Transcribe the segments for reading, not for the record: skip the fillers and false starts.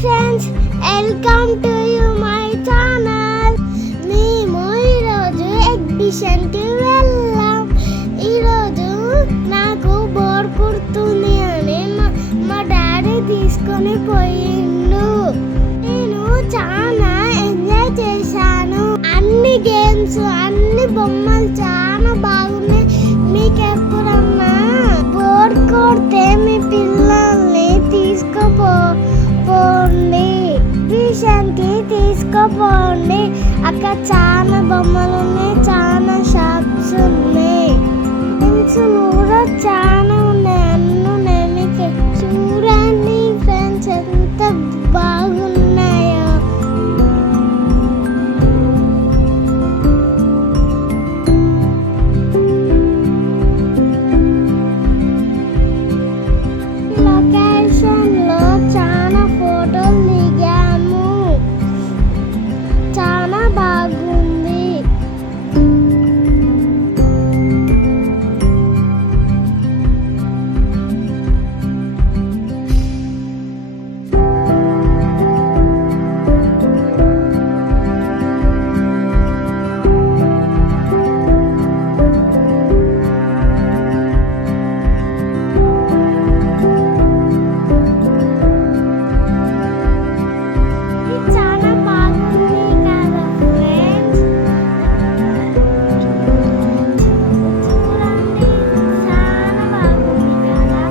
Friends, welcome to you my channel. మేము ఈరోజు ఎగ్జిబిషన్కి వెళ్ళాం. ఈరోజు నాకు బోర్ కుడుతుంది అని మా డాడీ తీసుకొని పోయిండు. నేను చాలా ఎంజాయ్ చేశాను. అన్ని గేమ్స్, అన్ని బొమ్మలు చాలా బాగున్నాయి. మీకు ఎప్పుడన్నా బోర్ కొడితే మీ పిల్లల్ని తీసుకుపోండి, ఎగ్జిబిషన్కి తీసుకుపోండి. అక్కడ చాలా బొమ్మలు ఉన్నాయి, చాలా షాప్స్ ఉన్నాయి, ఫ్రెండ్స్ కూడా చాలా ఉన్నాయి. అన్నీ ఉన్నాయి. మీకు చూడండి ఫ్రెండ్స్ ఎంత బాగున్నాయో. లొకేషన్లో చాలా ఫోటోలు దిగాము. చాలా బాగుంది. చాలా బాగుంది కదా ఫ్రెండ్స్. చూడండి, చాలా బాగుంది కదా.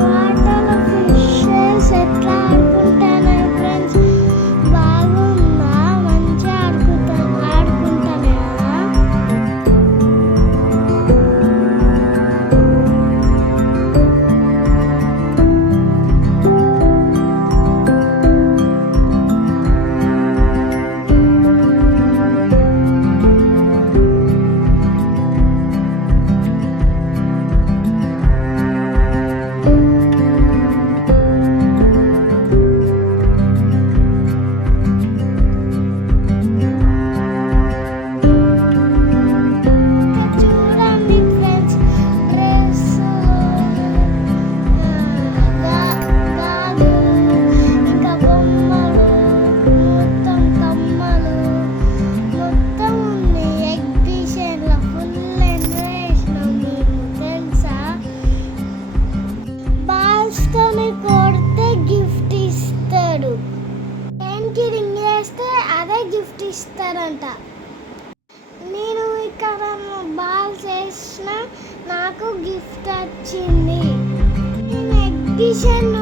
వాటర్లో ఫిషెస్ ఎట్లా ఆడుకుంటున్నాయి ఫ్రెండ్స్, బాగుందా? మంచిగా ఆడుకుంటున్నాయి కదా. చూడండి ఫ్రెండ్స్, గాజులు, ఇంకా బొమ్మలు, మొత్తం కమ్మలు, మొత్తం ఉంది. ఎగ్జిబిషన్లో ఫుల్ ఎంజాయ్ చేసినాం మేము తెలుసా. బాల్స్తోని కొడితే గిఫ్ట్ ఇస్తాడు. పెన్కి రింగ్ వేస్తే అదే గిఫ్ట్ ఇస్తారంట. నేను ఇక్కడ బాల్ చేసిన నాకు గిఫ్ట్ వచ్చింది. నేను ఎగ్జిబిషన్